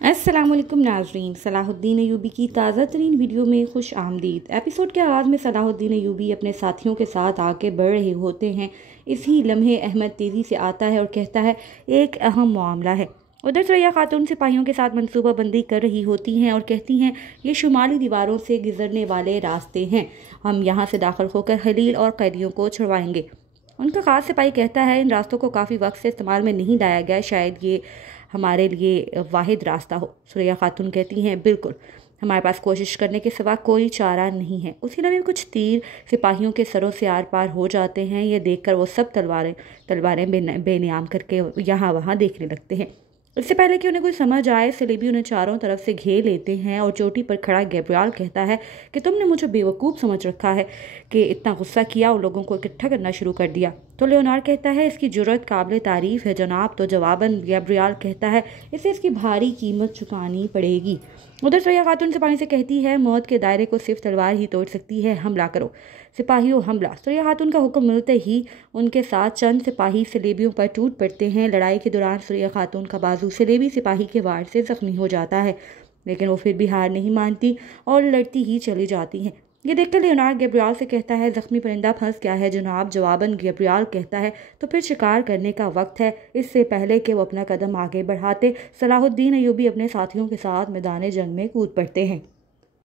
अस्सलामुअलैकुम नाज़रीन, सलाहुद्दीन अय्यूबी की ताज़ा तरीन वीडियो में खुश आमदीद। एपिसोड के आगाज़ में सलाहुद्दीन अय्यूबी अपने साथियों के साथ आगे बढ़ रहे होते हैं। इसी लम्हे अहमद तेज़ी से आता है और कहता है एक अहम मामला है। उधर सुरैया खातून सिपाहियों के साथ मनसूबाबंदी कर रही होती हैं और कहती हैं ये शुमाली दीवारों से गुजरने वाले रास्ते हैं, हम यहाँ से दाखिल होकर खलील और कैदियों को छुड़वाएंगे। उनका खास सिपाही कहता है इन रास्तों को काफ़ी वक्त से इस्तेमाल में नहीं लाया गया, शायद ये हमारे लिए वाहिद रास्ता हो। सुरैया खातून कहती हैं बिल्कुल, हमारे पास कोशिश करने के सिवा कोई चारा नहीं है। उसी लम्हे कुछ तीर सिपाहियों के सरों से आर पार हो जाते हैं। ये देखकर वो सब तलवारें तलवारें बेनियाम करके यहाँ वहाँ देखने लगते हैं। इससे पहले कि उन्हें कुछ समझ आए, सलेबी उन्हें चारों तरफ से घेर लेते हैं और चोटी पर खड़ा गैब्रियल कहता है कि तुमने मुझे बेवकूफ़ समझ रखा है कि इतना गुस्सा किया और लोगों को इकट्ठा करना शुरू कर दिया। तो लियोनार्ड कहता है इसकी जुर्रत काबिल तारीफ़ है जनाब। तो जवाबन गैब्रियल कहता है इसे इसकी भारी कीमत चुकानी पड़ेगी। उधर सुरैया खातून सिपाही से कहती है मौत के दायरे को सिर्फ तलवार ही तोड़ सकती है, हमला करो। सिपाहियों हमला। सुरैया खातून का हुक्म मिलते ही उनके साथ चंद सिपाही सलेबियों पर टूट पड़ते हैं। लड़ाई के दौरान सुरैया खातून का बाजू सलेबी सिपाही के वार से जख्मी हो जाता है, लेकिन वो फिर भी हार नहीं मानती और लड़ती ही चली जाती हैं। ये देखकर लियोनार्ड गैब्रियल से कहता है जख्मी परिंदा फंस गया है जनाब। जवाबन गैब्रियल कहता है तो फिर शिकार करने का वक्त है। इससे पहले कि वो अपना कदम आगे बढ़ाते, सलाहुद्दीन अय्यूबी अपने साथियों के साथ मैदान जंग में कूद पड़ते हैं।